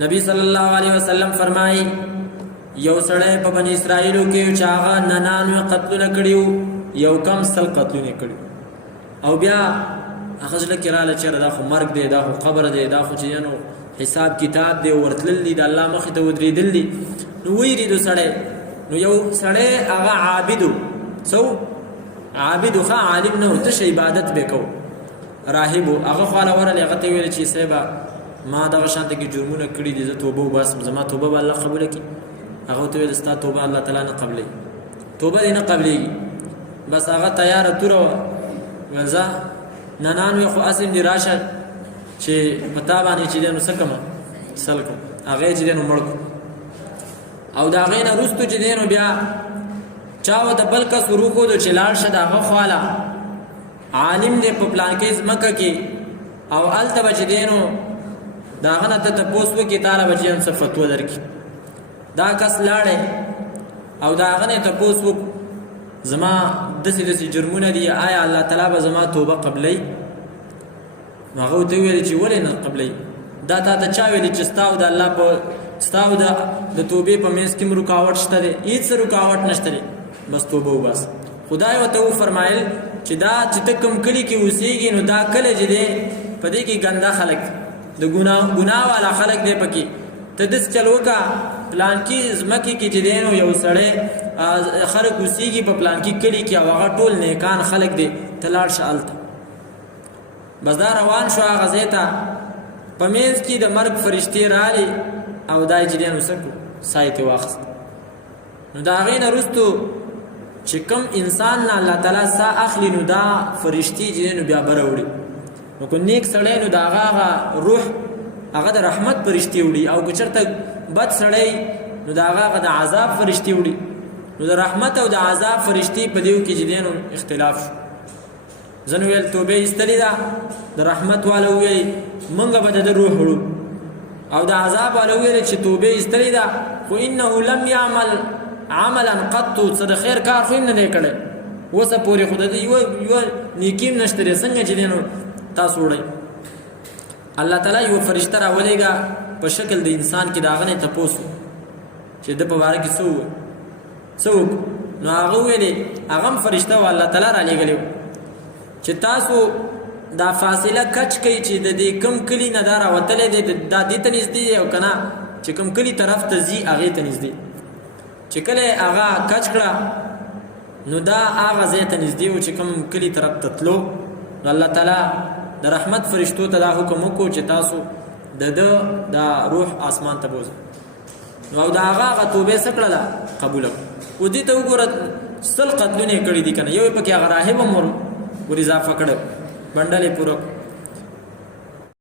نبی صلی الله علیه وسلم فرمایي یو سړی په بنی اسرائیلو کې چې هغه 99 قتلونه کړي یو کم 100 قتلونه کړي او بیا هغه ځل کې رااله چې دا خو مرګ دی، دا خو قبر دی، دا خو چې نو حساب کتاب دی، ورتلل دي د الله مخې ته ودرېدل دي. نو ویریدو سړی، نو یو سړی هغه عابدو سو عابدو ښه عالم نه و، تش عبادت به کو راهبو هغه خواله ورل هغه ته ویل چې صاحبه ما دغه شانته کې جرمونه کړي دي، زه توبه وباسم، زما توبه به الله قبوله کړي. هغه ته ویل ستا توبه الله تعالی نه قبلوي، توبه دې نه قبلېږي. بس هغه تیاره توره وه، ویل ځه 99 خو اسیم دې راشه چې په تا باندې چې دی نو څه کړمه سل کړم، هغه چې دی نو مړ کړو. او د هغې نه وروستو چې دی نو بیا چا ورته بل کس وروښودو چې لاړ شه د هغه خواله عالم دی په پلانکۍ ځمکه کې، او هلته به چې دی نو د هغه نه ته تپوس وکړي تاله به چې څه فتوه درکړي. دا کس لاړی او د هغه نه تپوس وکړو زما داسې جرمونه دي، آیا الله تعالی به زما توبه قبلوي؟ نو هغه ورته وویل چې ولې نه قبلوي؟ دا تا ته چا ویلي چې ستا او د الله په ستا او د توبې په منځ کې رکاوټ شته دی؟ هېڅ رکاوټ نشته دی، بس توبه وباسه. خدای ورته وفرمایل چې دا چې ته کوم کلي کې اوسېږي نو دا کلی چې دی په دې کې ګنده خلک د ګناه والا خلک دی پکې، ته داسې چل وکړه پلانکي ځمکې کې چې دی نو یو سړی خلک اوسېږي په پلانکي کلي کې او هغه ټول نیکان خلک دی، ته لاړ شه هلته. بس دا روان شو هغه ځای ته، په منځ کې د مرګ فرشتې رالې او دا یې چې دی نو څه کړو ساه یې ترې واخیست. نو د هغې نه وروستو چې کوم انسان نه الله تعالی ساه اخلي نو دا فرشتې چې دی نو بیا بره وړي. نو که نیک سړی نو د هغه روح هغه د رحمت فرشتې وړي، او که چېرته بد سړی نو د هغه د عذاب فرشتې وړي. نو د رحمت او د عذاب فرشتې په دیو کې چې دی نو اختلاف شو. ځنو ویل توبه ایستلې ده، د رحمت والا وویل موږ به د روح وړو، او د عذاب والا وویل چې توبه ایستلې ده خو انه لم یعمل عملا قط، څه د خیر کار خو نه دی کړی اوسه پورې، خو د دې یوه نیکي هم نشته دی، څنګه چې دی نو تاسو وړئ. الله تعالی یو فرشته راولېږه په شکل د انسان کې، د هغه نه تپوس چې د په باره کې څه ووایي څه وکړو. نو هغه ویلې هغه هم فرشته و الله تعالی رالېږلی چې تاسو دا فاصله کچ کوي چې د دې کوم کلي نه دا راوتلی دی دا دې ته نږدې دی او که نه چې کوم کلي طرف ته ځي هغې ته نږدې. چې کله یې هغه کچ کړه نو دا هغه ځای ته نږدې و چې کوم کلي طرف ته تلو. نو الله تعالی د رحمت فرشتو ته دا حکم وکړو چې تاسو د ده دا روح آسمان ته بوځئ. نو او د هغه توبې څه کړله قبوله کړه. و دې ته وګوره 100 قتلونه یې کړي دي که نه، یو یې پکې هغه راهب هم ور اضافه کړی بنډل یې پوره.